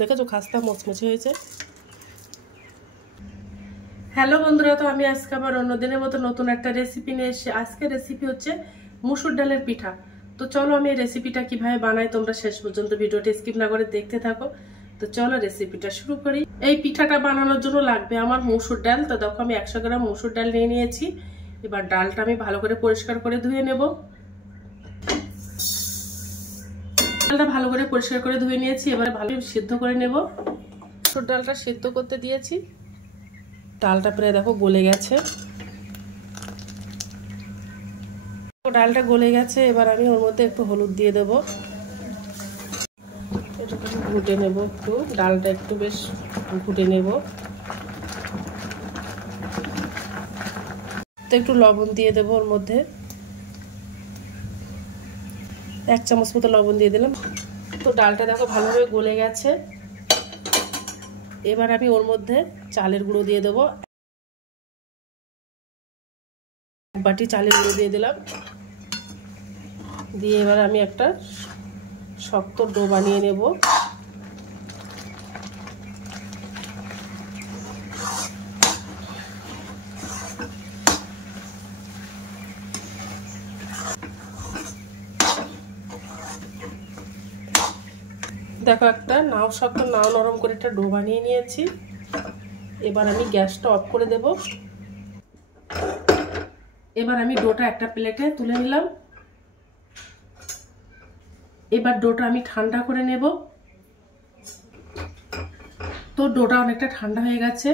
দেখেছো খাস্তা মচমচে হয়েছে। হ্যালো বন্ধুরা, তো আমি আজকে আবার অন্যদিনের মতো নতুন একটা রেসিপি নিয়ে এসেছি। আজকের রেসিপি হচ্ছে মুসুর ডালের পিঠা। তো চলো আমি এই রেসিপিটা কিভাবে বানাই তোমরা শেষ পর্যন্ত ভিডিওটা স্কিপ না করে দেখতে থাকো। তো চলো রেসিপিটা শুরু করি। এই পিঠাটা বানানোর জন্য লাগবে আমার মুসুর ডাল। তো দেখো আমি 100 গ্রাম মুসুর ডাল নিয়ে নিয়েছি। এবার ডালটা আমি ভালো করে পরিষ্কার করে ধুয়ে নেব। ডালটা ভালো করে পরিষ্কার করে ধুয়ে নিয়েছি। এবার ভালো সিদ্ধ করে নেব। মুসুর ডালটা সিদ্ধ করতে দিয়েছি। ডালটা প্রায় দেখো গলে গেছে। ডালটা গলে গেছে। এবার আমি ওর মধ্যে একটু হলুদ দিয়ে দেব। এটাকে ঘুটে নেব একটু, ডালটা একটু বেশ ঘুটে নেব। তো একটু লবণ দিয়ে দেব ওর মধ্যে, 1 চামচ মতো লবণ দিয়ে দিলাম। তো ডালটা দেখো ভালোভাবে গলে গেছে। এবার আমি ওর মধ্যে চালের গুঁড়ো দিয়ে দেবো। 1 বাটি চালের গুঁড়ো দিয়ে দিলাম। দিয়ে এবার আমি একটা শক্ত ডো বানিয়ে নেব। দেখো একটা নাও শক্ত নাও নরম করে একটা ডো বানিয়ে নিয়েছি। এবার আমি গ্যাসটা অফ করে দেব। এবার আমি ডোটা একটা প্লেটে তুলে নিলাম। এবার ডোটা আমি ঠান্ডা করে নেব। তো ডোটা অনেকটা ঠান্ডা হয়ে গেছে।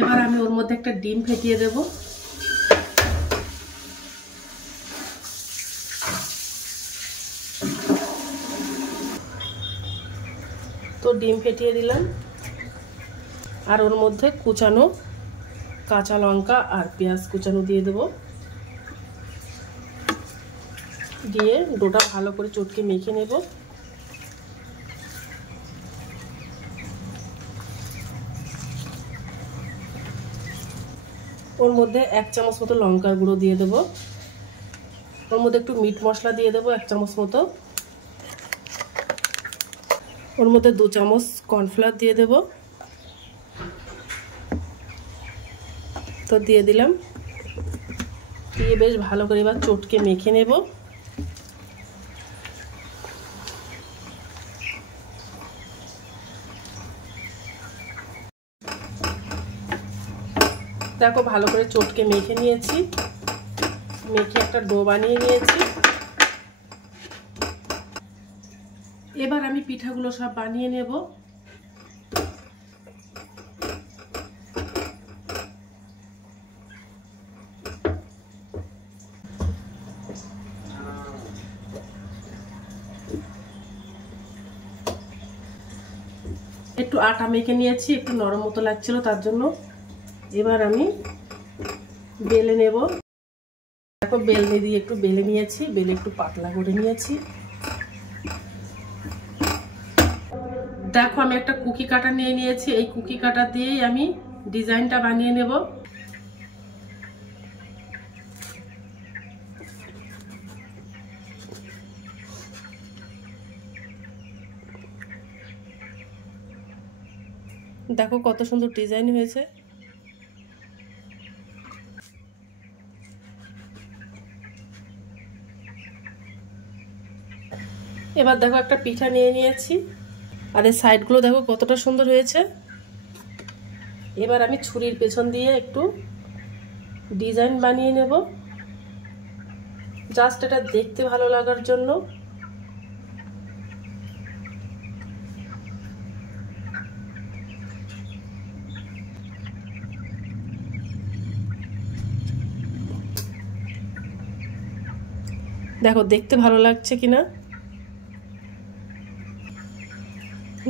এবার আমি ওর মধ্যে একটা ডিম ফেটিয়ে দেব। তো ডিম ফেটিয়ে দিলাম। আর ওর মধ্যে কুচানো কাঁচা লঙ্কা আর পেঁয়াজ কুচানো দিয়ে দেব। দিয়ে ডোটা ভালো করে চটকে মেখে নেব। ওর মধ্যে 1 চামচ মতো লঙ্কার গুঁড়ো দিয়ে দেব। ওর মধ্যে একটু মিট মশলা দিয়ে দেবো 1 চামচ মতো। ওর মধ্যে 2 চামচ কর্নফ্লাওয়ার দিয়ে দেব। তো দিয়ে দিলাম। দিয়ে বেশ ভালো করে এবার চটকে মেখে নেব। দেখো ভালো করে চটকে মেখে নিয়েছি। মেখে একটা ডো বানিয়ে নিয়েছি। এবার আমি পিঠাগুলো সব বানিয়ে নেব। একটু আটা মেখে নিয়েছি, একটু নরম মতো লাগছিল তার জন্য। এবার আমি বেলে নেব। দেখো বেলনি দিয়ে একটু বেলে নিয়েছি, বেলে একটু পাতলা করে নিয়েছি। দেখো আমি একটা কুকি কাটার নিয়ে নিয়েছি। এই কুকি কাটার দিয়েই আমি ডিজাইনটা বানিয়ে নেব। দেখো কত সুন্দর ডিজাইন হয়েছে। এবার দেখো একটা পিঠা নিয়ে নিয়েছি। আর এই সাইডগুলো দেখো কতটা সুন্দর হয়েছে। এবার আমি ছুরির পেছন দিয়ে একটু ডিজাইন বানিয়ে নেব, জাস্ট এটা দেখতে ভালো লাগার জন্য। দেখো দেখতে ভালো লাগছে কিনা।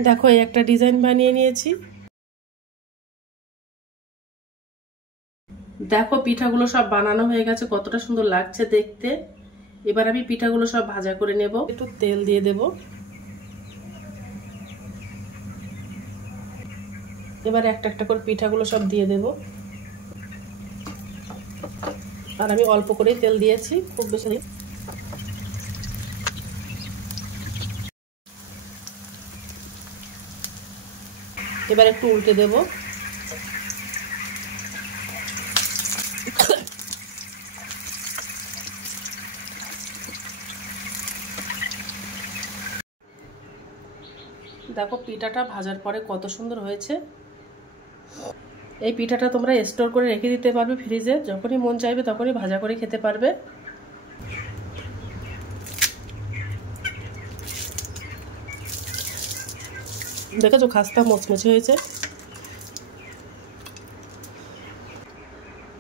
দেখো এই একটা ডিজাইন বানিয়ে নিয়েছি। দেখো পিঠাগুলো সব বানানো হয়ে গেছে, কতটা সুন্দর লাগছে দেখতে। এবার আমি পিঠাগুলো সব ভাজা করে নেব। একটু তেল দিয়ে দেব। এবার একটা একটা করে পিঠাগুলো সব দিয়ে দেব। আর আমি অল্প করেই তেল দিয়েছি, খুব বেশি। এবার একটু উল্টে দেব। দেখো পিঠাটা ভাজার পরে কত সুন্দর হয়েছে। এই পিঠাটা তোমরা স্টোর করে রেখে দিতে পারবে ফ্রিজে, যখনই মন চাইবে তখনই ভাজা করে খেতে পারবে। দেখেছো খাস্তা মচমচে হয়েছে।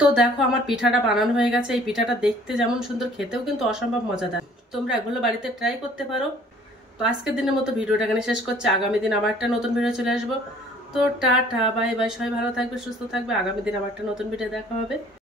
তো দেখো আমার পিঠাটা বানানো হয়ে গেছে। এই পিঠাটা দেখতে যেমন সুন্দর, খেতেও কিন্তু অসম্ভব মজাদার। তোমরা এগুলো বাড়িতে ট্রাই করতে পারো। তো আজকের দিনের মতো ভিডিওটা এখানে শেষ করছি। আগামী দিন আবার একটা নতুন ভিডিও চলে আসবো। তো টাটা বাই বাই, সবাই ভালো থাকবে, সুস্থ থাকবে। আগামী দিন আবার একটা নতুন ভিডিও দেখা হবে।